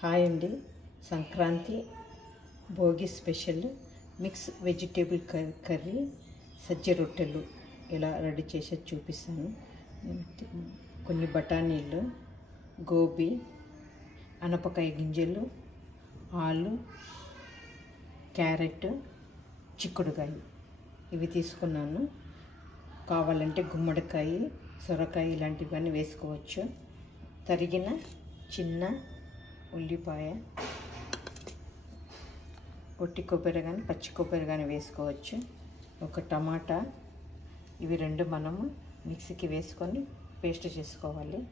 Hi అండి. Sankranti Bhogi special mix vegetable curry సజ్జ రొట్టెలు ఎలా రెడీ చేసేది చూపిస్తాను. కొన్ని బఠానీలు, గోబీ, అనపకాయ గింజలు, ఆలు, క్యారెట్, చిక్కుడుకాయ ఇవి తీసుకున్నాను. కావాలంటే గుమ్మడికాయ, సొరకాయ ఇలాంటివన్నీ వేసుకోవచ్చు. తరిగిన చిన్న ఉల్లిపాయ, ఒట్టి కొబ్బరి కానీ పచ్చి కొబ్బరి కానీ వేసుకోవచ్చు. ఒక టమాటా, ఇవి రెండు మనము మిక్సీకి వేసుకొని పేస్ట్ చేసుకోవాలి.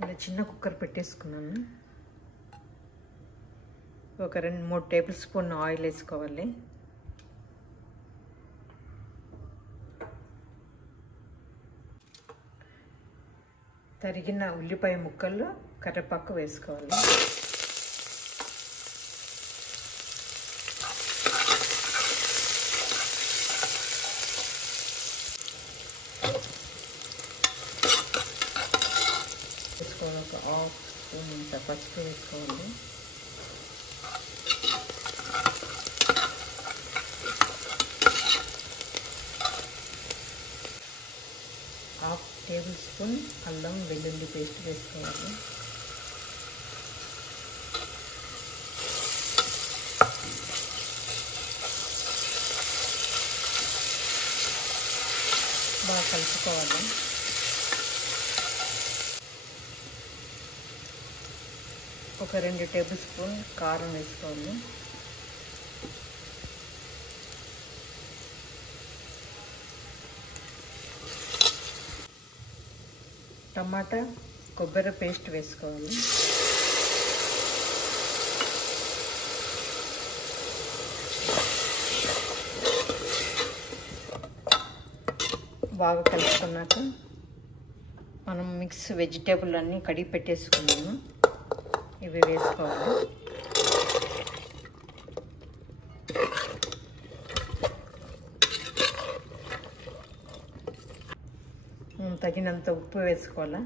ఇలా చిన్న కుక్కర్ పెట్టేసుకున్నాను. ఒక 2-3 టేబుల్ స్పూన్ ఆయిల్ వేసుకోవాలి. తరిగిన ఉల్లిపాయ ముక్కలు, కరివేపాకు వేసుకోవాలి. ఒక హాఫ్ స్పూన్ ఇంత పసుపు వేసుకోవాలి. హాఫ్ టేబుల్ స్పూన్ అల్లం వెల్లుల్లి పేస్ట్ వేసుకోవాలి. బాగా కలుపుకోవాలి. ఒక 2 టేబుల్ స్పూన్ కారం వేసుకోవాలి. టమాటా, కొబ్బరి పేస్ట్ వేసుకోవాలి. బాగా కలుపుకున్నాక మనం మిక్స్ వెజిటేబుల్ అన్నీ కడిగి పెట్టేసుకున్నాము. ఇవి వేసుకోవాలి. తగినంత ఉప్పు వేసుకోవాలా.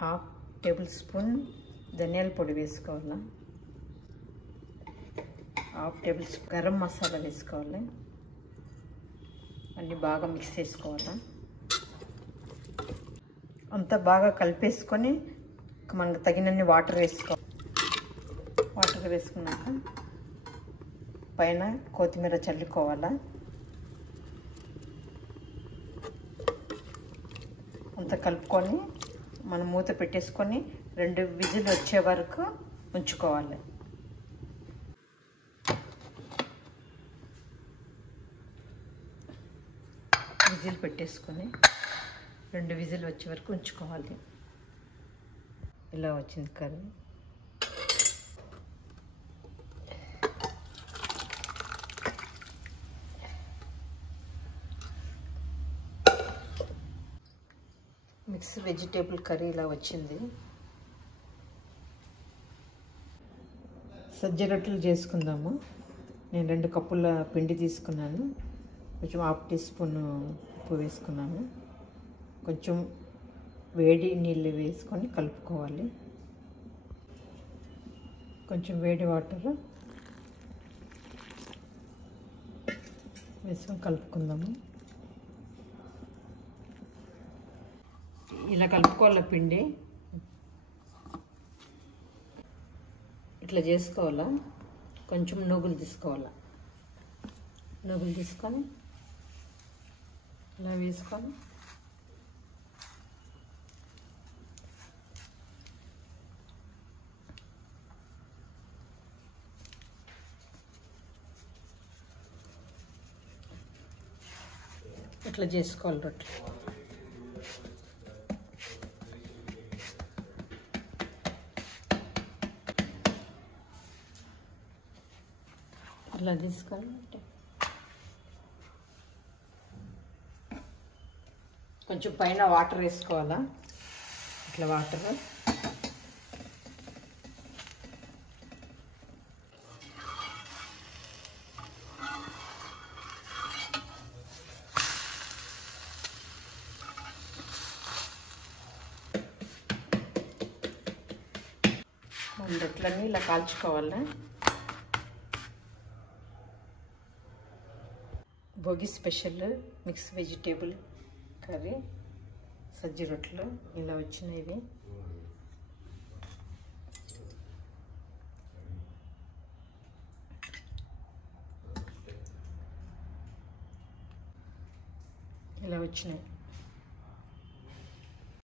హాఫ్ టేబుల్ స్పూన్ ధనియాల పొడి వేసుకోవాలా. Half table spoon garam masala వేసుకోవాలి. అన్నీ బాగా మిక్స్ చేసుకోవాలా. అంతా బాగా కలిపేసుకొని మనకు తగినన్ని వాటర్ వేసుకోవాలి. వాటర్ వేసుకున్నాక పైన కొత్తిమీర చల్లుకోవాలా. అంత కలుపుకొని మనం మూత పెట్టేసుకొని 2 విజిల్ వచ్చే వరకు ఉంచుకోవాలి. విజిల్ పెట్టేసుకొని 2 విజిల్ వచ్చే వరకు ఉంచుకోవాలి. ఇలా వచ్చింది కర్రీ. మిక్స్ వెజిటేబుల్ కర్రీ ఇలా వచ్చింది. సజ్జ రొట్టెలు చేసుకుందాము. నేను 2 కప్పుల పిండి తీసుకున్నాను. కొంచెం హాఫ్ టీ స్పూన్ ఉప్పు వేసుకున్నాను. కొంచెం వేడి నీళ్ళు వేసుకొని కలుపుకోవాలి. కొంచెం వేడి వాటర్ వేసుకొని కలుపుకుందాము. ఇలా కలుపుకోవాలా. పిండి ఇట్లా చేసుకోవాలా. కొంచెం నూగులు తీసుకోవాలా. నూగులు తీసుకొని ఇలా వేసుకొని ఇట్లా చేసుకోవాలి రొట్టె. ఇలా తీసుకొని కొంచెం పైన వాటర్ వేసుకోవాలా. ఇట్లా వాటర్ రొట్టెలన్నీ ఇలా కాల్చుకోవాలి. Bhogi special mix vegetable curry సజ్జ రొట్టెలు ఇలా వచ్చినాయి. ఇలా వచ్చినాయి.